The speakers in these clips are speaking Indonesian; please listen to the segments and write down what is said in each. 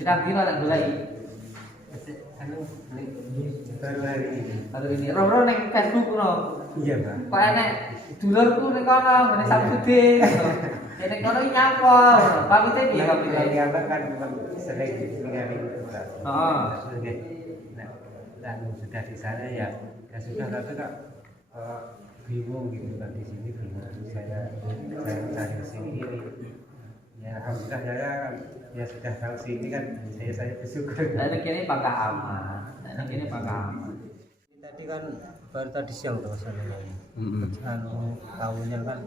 Kira-kira tak golek. Baru hari ini. Baru ini. Roh-roh ning Facebook no. Iya, Pak. Kok enek dulurku ning kono, ngene Samsudin. Nek kono iki nyapa. Pamite piye pamite? Yang dianggap kan memang sering ningali itu, Pak. Heeh. Maksudnya, nah, sudah di sana ya sudah, tapi kok bingung gitu kan di sini bingung. Saya cari di sini ini. Ya alhamdulillah ya sudah tahu sini kan saya bersyukur. Nah, ini Pakah Aman. Nah, ini Pakah Aman. Tadi kan baru tadi siang tuh masalahnya. Tahunya kan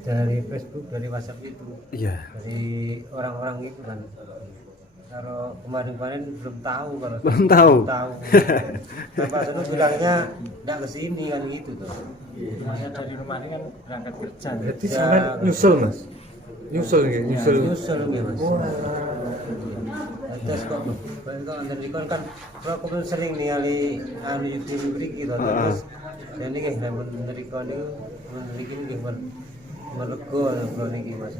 dari Facebook, dari WhatsApp itu. Iya. Dari orang-orang itu kan. Kalau kemarin belum tahu kalau belum tahu. Nah, Pak Sono bilangnya enggak ke sini kan gitu tuh. Makanya dari rumah ini kan berangkat kerja. Berarti sangat nyusul, Mas. Nyusul ya, nyusul. Nyusul ya, Mas. Terus kok dari kan kalau sering ningali YouTube mriki to terus dan iki namun dari kon niku mriki nggih merego kula niki Mas.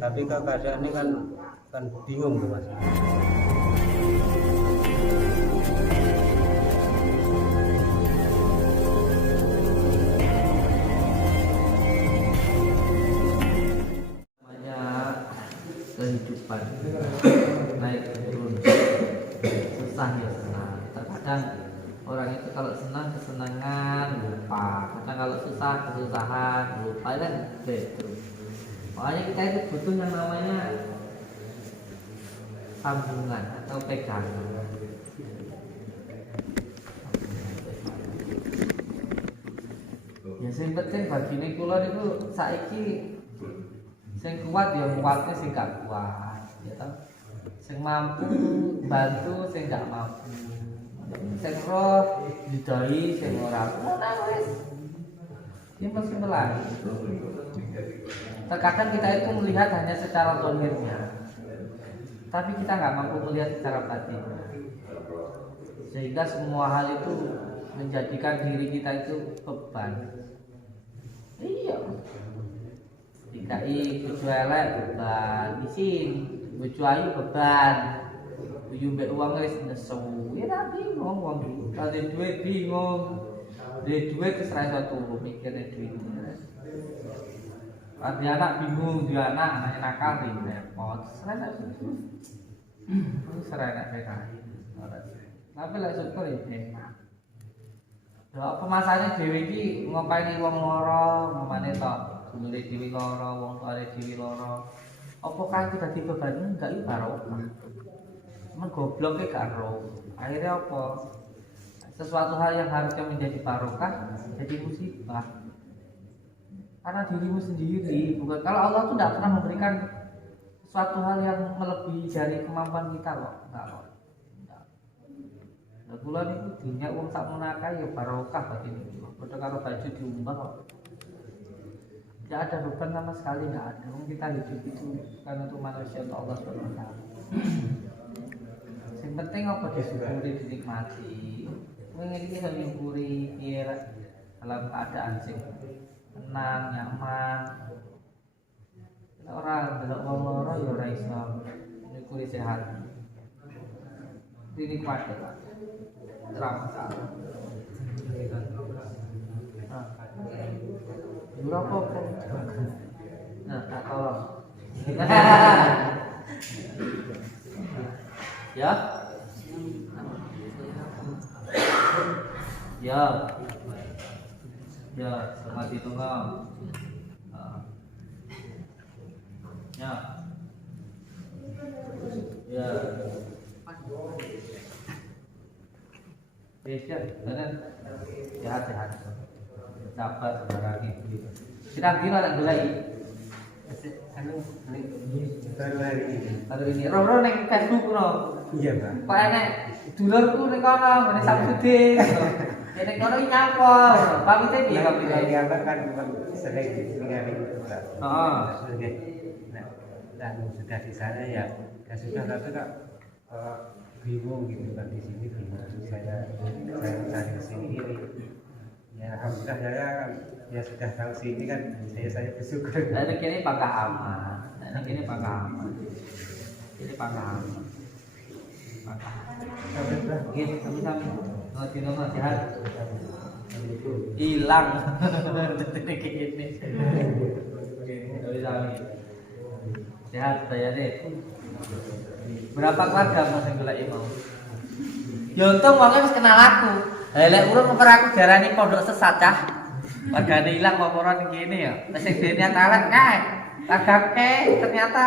Tapi kok keadaannya kan bingung tuh Mas. Kehidupan naik turun, susah ya senang. Terkadang orang itu kalau senang kesenangan lupa, kadang kalau susah kesusahan lupa, kan betul. Makanya kita itu butuh yang namanya sambungan atau pegangan. Ya sing penting bagine kula niku saiki sing kuat ya kuatnya sing gak kuat, ya toh. Sing mampu bantu sing gak mampu. Sing roh didai sing ora. Nah wis. Simpel-simpel aja. Terkadang kita itu melihat hanya secara zahirnya. Tapi kita nggak mampu melihat secara batin. Sehingga semua hal itu menjadikan diri kita itu beban. Iya. DKI bojo elek beban, isin bojo ayu beban. Bojo mbek uang wis nesu. Ya ra bingung wong iki. Kale duit bingung. Duit wis ra iso turu mikirne duit. Ada anak bingung, dia anaknya nakal repot. Serena itu. Serena PKI. Tapi lek syukur ya enak. Lha pemasannya dhewe iki ngopaini wong lara, ngomane tok. Mulai dhewe lara, wong tuane dhewe lara. Apa kae iki dadi beban enggak iki barokah. Men gobloke gak ero. Akhirnya apa? Sesuatu hal yang harusnya menjadi barokah jadi musibah. Karena dirimu sendiri, bukan. Kalau Allah tuh tidak pernah memberikan suatu hal yang melebihi dari kemampuan kita loh, enggak loh. Nah, bulan itu dunia uang tak menakai ya barokah bagi ini. Padahal kalau baju diumbah kok, tidak ada beban sama sekali, nggak ada. Kita hidup itu bukan untuk manusia, untuk Allah SWT. Yang penting apa disyukuri, dinikmati. Mungkin kita syukuri biar dalam keadaan sih tenang, nyaman. Orang delok wong loro ya ora iso nyukuri sehat. Dinikmati Pak. Terang salah. Berapa kok? Nah, tak tolong. Ya. Ya. Ya, selamat ditunggu. Ya. Ya. Siap, benar. Sehat. Sabar, sabar lagi. Kira-kira tak golek. Baru hari ini. Baru ini. Roh-roh ning Facebook no. Iya, Pak. Kok enek dulurku ning kono, ngene Samsudin. Nek kono iki nyapa? Pamite piye pamite? Yang dianggap kan memang sering ningali itu, Pak. Heeh. Maksudnya, nah, sudah di sana ya sudah, tapi kok bingung gitu kan di sini bingung. Saya cari di sini ini. Ya alhamdulillah ya sudah tahu sini kan saya bersyukur. Nah, ini Pakah Aman. Nah, ini Pakah Aman. paham. Gitu, tapi sampai ngerti nomor jahat hilang. Gini. Tapi sampai jahat saya deh. Berapa keluarga mas yang golek mau? Ya untung wongnya wis kenal aku. Lek urung karo aku darani pondok sesat cah. Wargane ilang laporan ngene ya. Wis sing dene talek kae. Lagake ternyata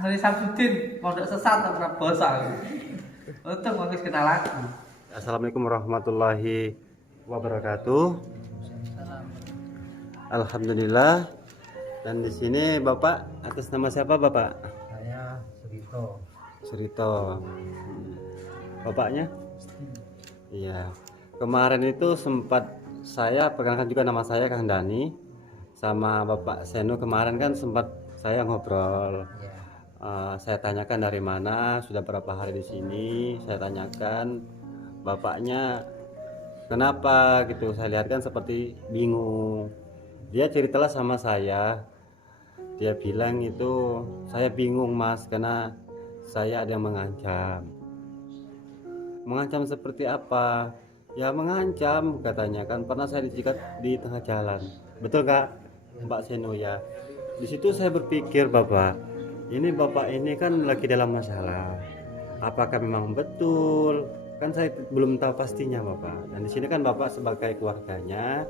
dari Samsudin pondok sesat ora basa. Untung wong wis kenal aku. Assalamualaikum warahmatullahi wabarakatuh. Alhamdulillah. Dan di sini Bapak atas nama siapa Bapak? Saya Surito. Surito. Bapaknya? Iya. Kemarin itu sempat saya perkenalkan juga nama saya Kang Dani sama Bapak Seno. Kemarin kan sempat saya ngobrol. Saya tanyakan dari mana, sudah berapa hari di sini. Saya tanyakan bapaknya kenapa gitu. Saya lihat kan seperti bingung. Dia ceritalah sama saya. Dia bilang itu saya bingung mas karena saya ada yang mengancam. Mengancam seperti apa? Ya mengancam katanya kan pernah saya dicegat di tengah jalan. Betul kak Mbak Seno ya? Di situ saya berpikir bapak, ini bapak ini kan lagi dalam masalah. Apakah memang betul? Kan saya belum tahu pastinya bapak. Dan di sini kan bapak sebagai keluarganya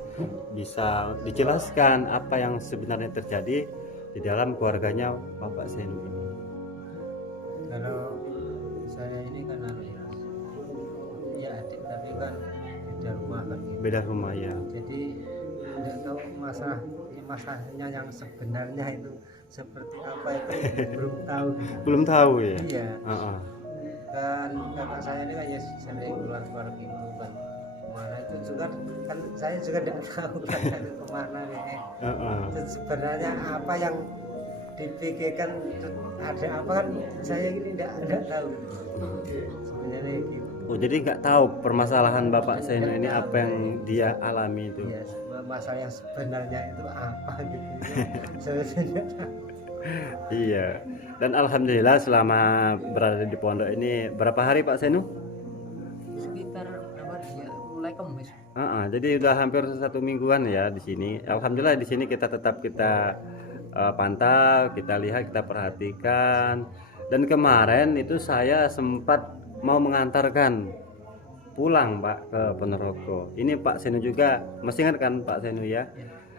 bisa dijelaskan apa yang sebenarnya terjadi di dalam keluarganya Bapak Seno ini. Kalau saya ini kan ya adik tapi kan beda rumah kan gitu. Beda rumah ya. Jadi tidak tahu masalahnya yang sebenarnya itu seperti apa itu belum tahu. Belum tahu ya. Iya. Uh-uh. Kan kakak saya ini kan ya sering keluar gitu kan kemana itu juga kan saya juga tidak tahu kan itu kemana nih. Itu sebenarnya apa yang dipikirkan ada apa kan saya ini tidak tahu sebenarnya gitu. Oh jadi nggak tahu permasalahan Bapak Seno ini apa yang dia alami itu. Iya, masalah yang sebenarnya itu apa gitu. Saya tidak tahu. Iya. Dan alhamdulillah selama berada di pondok ini berapa hari Pak Seno? Sekitar berapa dia mulai kemis. Jadi udah hampir 1 mingguan ya di sini. Alhamdulillah di sini kita tetap pantau, kita lihat, kita perhatikan. Dan kemarin itu saya sempat mau mengantarkan pulang Pak ke Ponorogo. Ini Pak Seno juga masih ingat kan Pak Seno ya?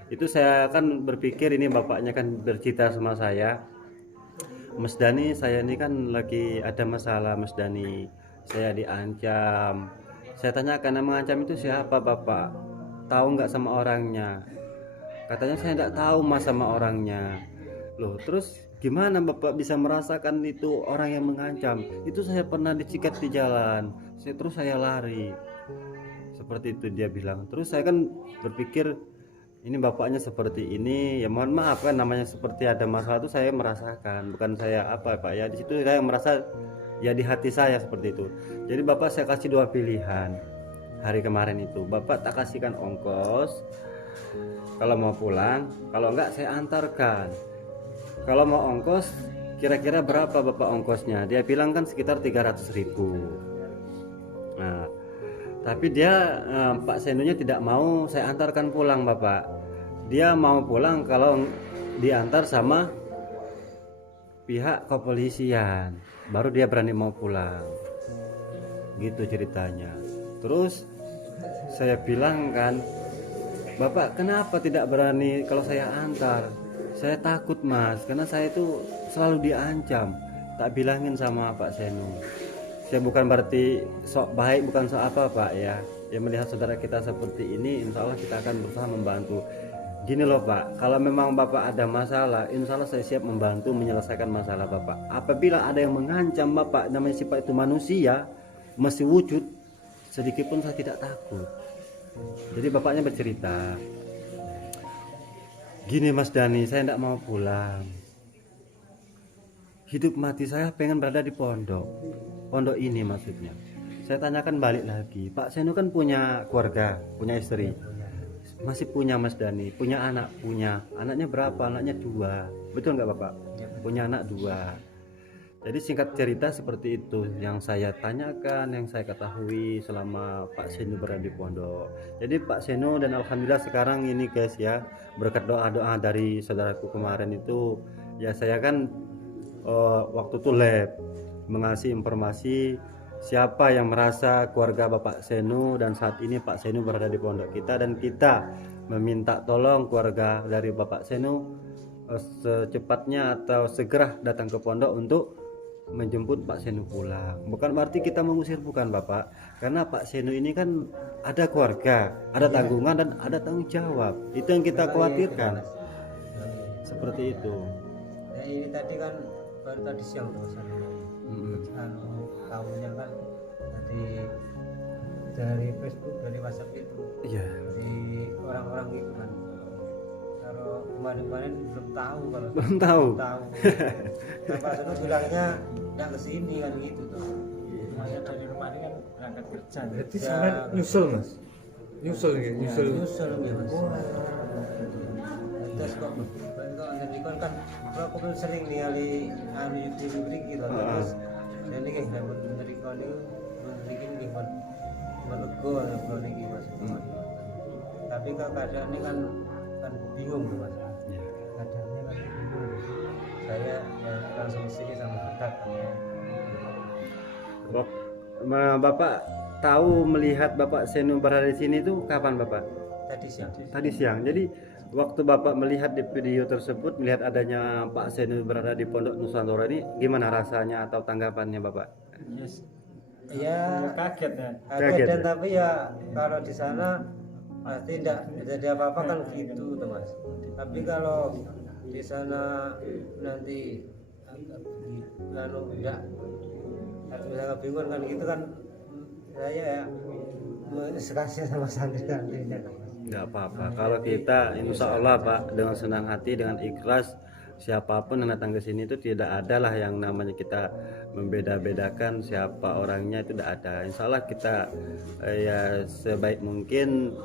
Itu saya kan berpikir ini bapaknya kan bercerita sama saya. Mas Dani, saya ini kan lagi ada masalah Mas Dani. Saya diancam. Saya tanyakan mengancam itu siapa Bapak? Tahu nggak sama orangnya? Katanya saya tidak tahu mas sama orangnya. Loh terus gimana Bapak bisa merasakan itu orang yang mengancam? Itu saya pernah dicegat di jalan. Terus saya lari. Seperti itu dia bilang. Terus saya kan berpikir ini bapaknya seperti ini, ya mohon maaf kan namanya seperti ada masalah itu saya merasakan, bukan saya apa Pak ya. Di situ saya merasa ya di hati saya seperti itu. Jadi Bapak saya kasih 2 pilihan. Hari kemarin itu Bapak tak kasihkan ongkos kalau mau pulang, kalau enggak saya antarkan. Kalau mau ongkos kira-kira berapa Bapak ongkosnya? Dia bilang kan sekitar 300.000. Nah, tapi dia Pak Senonya tidak mau saya antarkan pulang Bapak. Dia mau pulang kalau diantar sama pihak kepolisian, baru dia berani mau pulang. Gitu ceritanya. Terus saya bilang kan, Bapak kenapa tidak berani kalau saya antar? Saya takut mas, karena saya itu selalu diancam. Tak bilangin sama Pak Seno. Saya bukan berarti sok baik, bukan sok apa Pak ya. Ya melihat saudara kita seperti ini, insya Allah kita akan berusaha membantu. Gini loh Pak, kalau memang Bapak ada masalah, insya Allah saya siap membantu menyelesaikan masalah Bapak. Apabila ada yang mengancam Bapak, namanya sifat itu manusia, masih wujud, sedikit pun saya tidak takut. Jadi bapaknya bercerita, gini Mas Dani, saya tidak mau pulang. Hidup mati saya pengen berada di pondok ini maksudnya. Saya tanyakan balik lagi, Pak Seno kan punya keluarga, punya istri, masih punya Mas Dani, punya anak, anaknya berapa? Anaknya 2, betul nggak Bapak? Punya anak 2. Jadi singkat cerita seperti itu yang saya tanyakan, yang saya ketahui selama Pak Senu berada di pondok. Jadi Pak Senu, dan alhamdulillah sekarang ini guys ya, berkat doa-doa dari saudaraku kemarin itu, ya saya kan waktu itu lab mengasih informasi siapa yang merasa keluarga Bapak Senu, dan saat ini Pak Senu berada di pondok kita, dan kita meminta tolong keluarga dari Bapak Senu secepatnya atau segera datang ke pondok untuk menjemput Pak Senu pulang. Bukan berarti kita mengusir, bukan Bapak, karena Pak Senu ini kan ada keluarga, ada tanggungan, dan ada tanggung jawab. Itu yang kita khawatirkan. Seperti itu. Ya ini tadi kan baru tadi siang tuh Mas. Tahunya kan dari Facebook, dari WhatsApp itu. Iya. Dari orang-orang itu kan. Kalau kemarin-kemarin belum tahu kalau Belum tahu. tahu. Nah, Pak Senu bilangnya nggak kesini kan gitu tuh. Makanya dari rumah ini kan berangkat kerja. Berarti sampean nyusul mas? Nyusul ya, nyusul. Nyusul ya Mas. Terus kok nanti kan kalau aku sering ningali YouTube mriki to terus dan iki nek mriki niku mriki nggih mergo kalau niki Mas. Tapi kalau keadaannya kan bingung tuh Mas. Keadaannya kan bingung. Saya ya langsung sini sama dekat. Bapak tahu melihat Bapak Senu berada di sini tuh kapan Bapak? Tadi siang. Tadi siang. Jadi waktu Bapak melihat di video tersebut, melihat adanya Pak Senu berada di Pondok Nusantara ini, gimana rasanya atau tanggapannya Bapak? Yes. Ya Kaget ya. kaget dan ya? tapi ya kalau di sana pasti tidak jadi apa-apa kan gitu tuh Mas. Tapi kalau di sana nanti lalu enggak misalnya bingung kan gitu kan saya ya mensekasi sama santri-santrinya. Nggak apa-apa. Kalau kita insya Allah Pak dengan senang hati, dengan ikhlas, siapapun yang datang ke sini itu tidak ada lah yang namanya kita membeda-bedakan siapa orangnya, itu tidak ada. Insya Allah kita ya sebaik mungkin,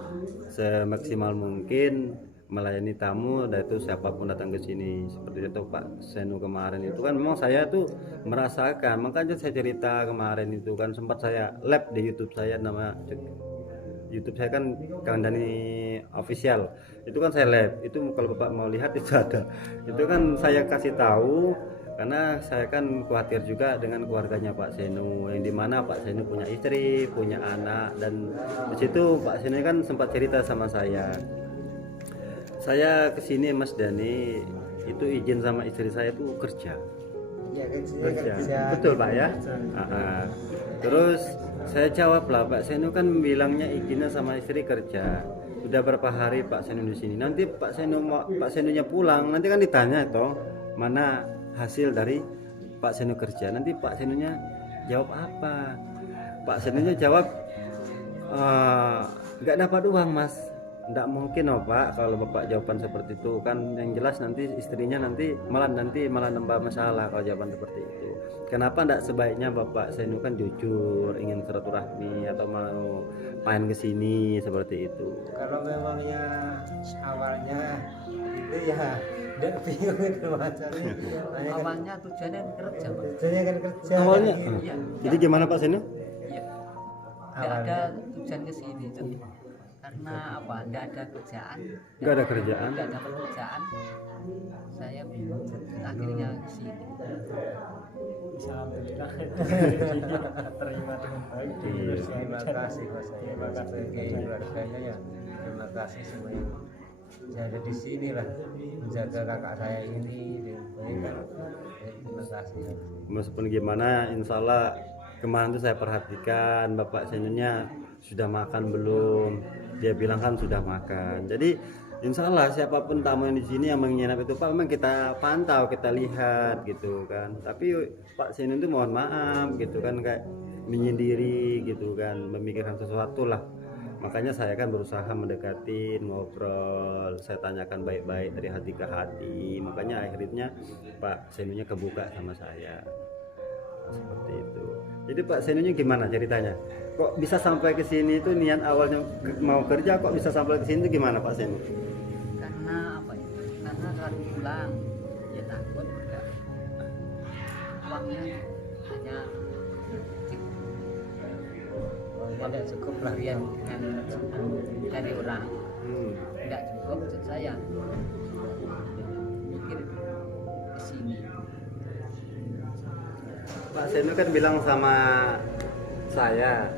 semaksimal mungkin melayani tamu, dan itu siapapun datang ke sini. Seperti itu Pak Senu kemarin itu kan memang saya tuh merasakan, makanya saya cerita kemarin itu kan sempat saya live di YouTube saya, nama YouTube saya kan Kang Dani Official, itu kan saya live, itu kalau Bapak mau lihat itu ada, itu kan saya kasih tahu karena saya kan khawatir juga dengan keluarganya Pak Senu, yang dimana Pak Senu punya istri, punya anak, dan di situ Pak Senu kan sempat cerita sama saya kesini Mas Dani itu izin sama istri saya tuh kerja. Ya Kerja. Betul Pak ya. Terus saya jawab lah, Pak Senu kan bilangnya izinnya sama istri kerja. Udah berapa hari Pak Senu di sini? Nanti Pak Senunya pulang, nanti kan ditanya toh mana hasil dari Pak Senu kerja. Nanti Pak Senunya jawab apa? Pak Senunya jawab nggak dapat uang Mas. Nggak mungkin oh Pak, kalau Bapak jawaban seperti itu kan yang jelas nanti istrinya malah nambah masalah kalau jawaban seperti itu. Kenapa nggak sebaiknya Bapak Senu kan jujur ingin silaturahmi atau mau main ke sini seperti itu. Kalau memangnya awalnya itu ya dan bingung itu macamnya. Awalnya tujuannya kerja, Pak. Tujuannya kan kerja. Awalnya. kan gitu. Iya. Jadi gimana Pak Senu? Iya. Nggak ada tujuan ke sini itu. Karena apa? Nggak ada kerjaan. Nggak ada kerjaan. Nggak dapat kerjaan. Saya bingung. Akhirnya ke sini. Alhamdulillah. Terima dengan baik. Terima kasih Mas saya sebagai keluarganya ya. Terima kasih semuanya. Saya ada di sini lah menjaga kakak saya ini dengan baik kan. Terima kasih. Meskipun gimana, insya Allah kemarin tuh saya perhatikan Bapak Senunya sudah makan belum. Dia bilang kan sudah makan. Jadi insya Allah siapapun tamu yang di sini yang menginap itu Pak, memang kita pantau, kita lihat gitu kan. Tapi Pak Senu itu mohon maaf gitu kan, kayak menyendiri gitu kan, memikirkan sesuatu lah. Makanya saya kan berusaha mendekati, ngobrol, saya tanyakan baik-baik dari hati ke hati. Makanya akhirnya Pak Senunya kebuka sama saya. Seperti itu. Jadi Pak Senunya gimana ceritanya? Kok bisa sampai ke sini itu niat awalnya mau kerja, kok bisa sampai ke sini itu gimana Pak Senu? Karena apa ya? Karena kalau pulang ya takut enggak. Uang malamnya hanya Tidak cukup lah. pemberian dengan dari orang tidak cukup maksud saya mikir ke sini. Pak Seno kan bilang sama saya,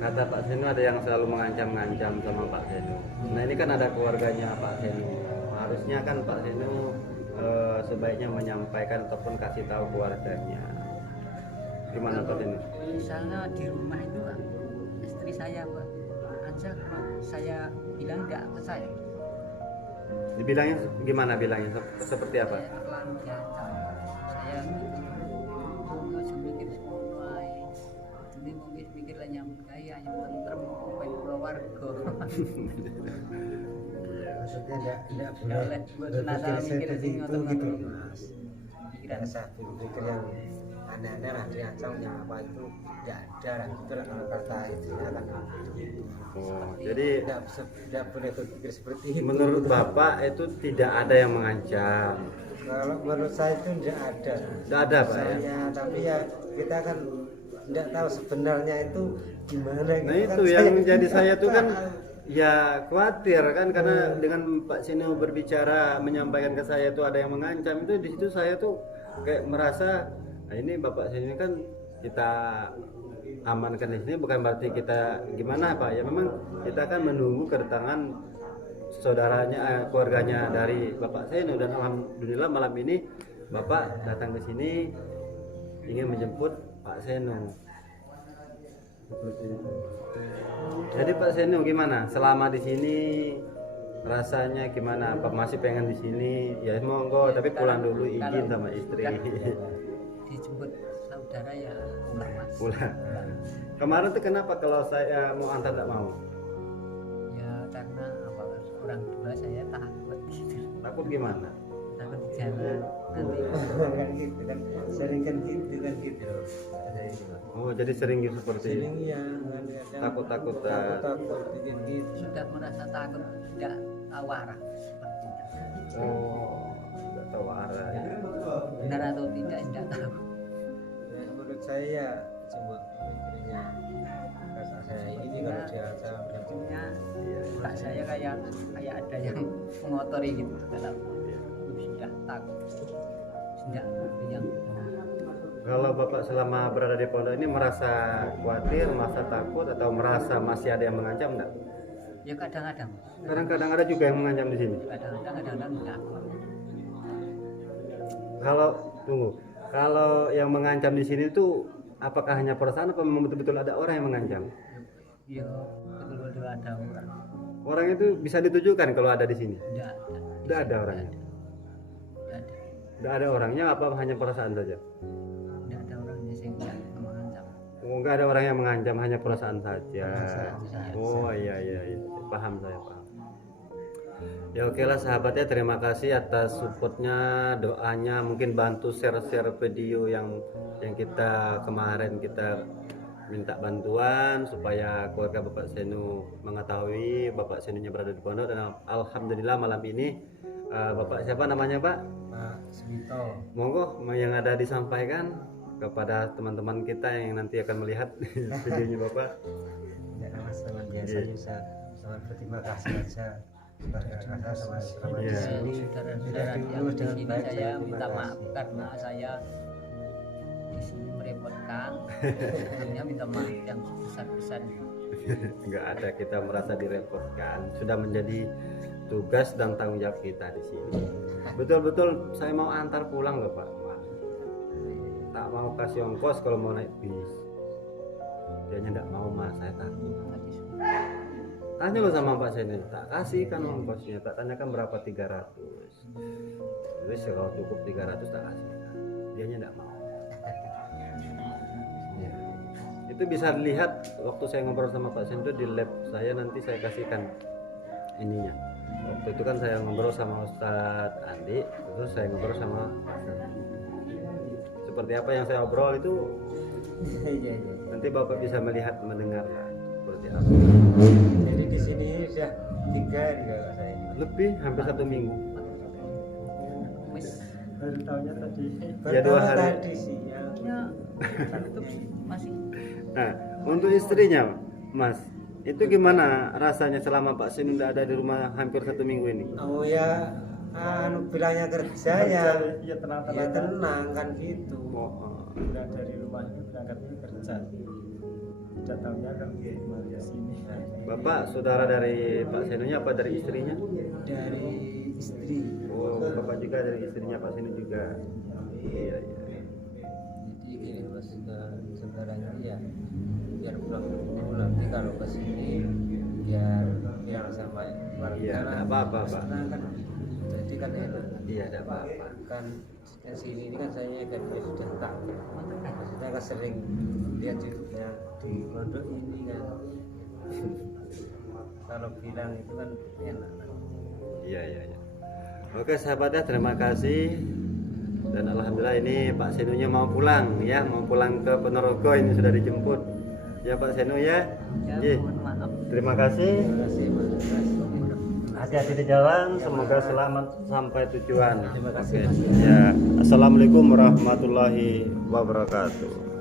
kata Pak Seno ada yang selalu mengancam-ngancam sama Pak Seno. Nah ini kan ada keluarganya Pak Seno, harusnya kan Pak Seno sebaiknya menyampaikan ataupun kasih tahu keluarganya. Gimana Pak Seno? Misalnya di rumah itu istri saya aja saya bilang enggak ke saya. Dibilangnya gimana bilangnya? Seperti apa? Saya terlalu diancam. Saya tunggu semikir sekolah ae. Ini mau mikir lah nyambut gaya yang tentrem sampai pulau warga. Maksudnya tidak Ya oleh buat penasaran mikir seperti sing itu ngoten gitu ngoten. Mas. Pikiran Rasa pikir yang aneh-aneh lah diancam yang apa itu tidak ada lah gitu lah kalau kata istrinya kan. Oh, jadi Tidak boleh berpikir seperti itu. menurut Bapak itu tidak ada yang mengancam. Kalau menurut saya itu tidak ada. Tidak ada Pak ya? Misalnya, tapi ya kita kan tidak tahu sebenarnya itu gimana. Nah gitu itu kan. yang menjadi saya tuh kan tahu. ya khawatir kan karena dengan Pak Sino berbicara menyampaikan ke saya tuh ada yang mengancam, itu di situ saya tuh kayak merasa nah ini Bapak Sino kan kita amankan di sini bukan berarti kita gimana Pak ya, memang kita kan menunggu kedatangan saudaranya keluarganya dari Bapak Seno, dan alhamdulillah malam ini Bapak datang ke sini ingin menjemput Pak Seno. Jadi Pak Seno gimana? Selama di sini rasanya gimana? Apa masih pengen di sini? Ya monggo, tapi pulang dulu izin sama istri. dijemput saudara ya pulang Mas. Pulang. Kemarin tuh kenapa kalau saya mau antar tidak mau? Ya karena apa orang tua saya takut gitu. Takut gimana? Takut di jalan nanti kan gitu kan sering kan gitu. Ada itu. Oh jadi sering gitu seperti Sering ya Takut-takut, takut bikin gitu. sudah merasa takut tidak tahu arah sepertinya. oh tidak tahu arah. Benar atau tidak tahu. Ya, menurut saya cuma mikirnya rasa saya ini kalau dia salah dan Ujungnya otak saya kayak ada yang mengotori gitu dalam sudah takut sudah yang Kalau Bapak selama berada di pondok ini merasa khawatir, merasa takut, atau merasa masih ada yang mengancam enggak? ya kadang-kadang Kadang-kadang ada juga yang mengancam di sini. kadang-kadang enggak. Kalau tunggu, kalau yang mengancam di sini tuh apakah hanya perasaan atau memang betul-betul ada orang yang mengancam? Ya betul-betul ada orang. Orang itu bisa ditujukan kalau ada di sini. Enggak Tidak ada orangnya. Enggak ada. Tidak ada orangnya, apa hanya perasaan saja? Enggak ada orangnya sih enggak mengancam. Oh, enggak ada orang yang mengancam, hanya perasaan saja. Perasaan saja. Oh iya, paham saya paham. Ya oke lah sahabatnya, terima kasih atas supportnya, doanya, mungkin bantu share-share video yang kita kemarin kita minta bantuan supaya keluarga Bapak Seno mengetahui Bapak Senonya berada di pondok, dan alhamdulillah malam ini Bapak siapa namanya Pak? Pak Smito. Monggo yang ada disampaikan kepada teman-teman kita yang nanti akan melihat videonya Bapak. Tidak mas teman biasa bisa sama berterima kasih aja sebagai rasa sama di Iya. sini Saudara-saudara yang di sini saya minta maaf karena saya di sini merepotkan. Saya minta maaf yang besar-besarnya. Enggak ada, kita merasa direpotkan, sudah menjadi tugas dan tanggung jawab kita di sini. Betul-betul saya mau antar pulang loh Pak. Tak mau kasih ongkos kalau mau naik bis. Dianya enggak mau Mas, saya takut. Tanya lo sama Pak Seno, tak kasih kan ongkosnya, tak tanyakan berapa 300. Terus ya kalau cukup 300 tak kasih. Dianya enggak mau. Ya. Itu bisa dilihat waktu saya ngobrol sama Pak Seno di lab saya, nanti saya kasihkan ininya. Waktu itu kan saya ngobrol sama Ustadz Andi, terus saya ngobrol sama Pak Seno. Seperti apa yang saya obrol itu Iya. nanti Bapak bisa melihat, mendengar lah seperti apa. Jadi di sini sudah 3 hari kalau saya. Lebih hampir 1 minggu. Wis baru tahunya tadi. Ya, 2 hari. tadi sih ya. Ya, itu masih Nah, untuk istrinya, Mas, itu gimana rasanya selama Pak Sinu tidak ada di rumah hampir 1 minggu ini? Oh ya, bilangnya kerja ya, Ya tenang-tenang. ya tenang kan gitu. Udah dari rumah ini berangkat ini kerja. Udah tahunya kan ke sini. Bapak saudara dari Pak Senunya apa dari istrinya? Dari istri. Oh, Bapak juga dari istrinya Pak Senu juga. Iya, iya. Jadi gini mas, ke saudaranya ya, biar pulang dulu nanti kalau ke sini biar biar sama keluarga. Iya, lah. nggak apa-apa, Pak. Karena kan jadi kan enak. Iya, tidak apa-apa. Kan yang sini ini kan saya kan sudah tak, maksudnya kan sering lihat YouTube-nya di pondok ini kan. Kalau bilang itu kan enak. Iya, iya, iya. Oke, sahabatnya, terima kasih. Dan alhamdulillah ini Pak Senunya mau pulang ya, mau pulang ke Ponorogo, ini sudah dijemput. Ya Pak Senu ya. ya Iya. mohon maaf. Terima kasih. Terima kasih mas. Hati-hati di jalan, semoga selamat sampai tujuan. Terima kasih, Oke. Mas. Ya, assalamualaikum warahmatullahi wabarakatuh.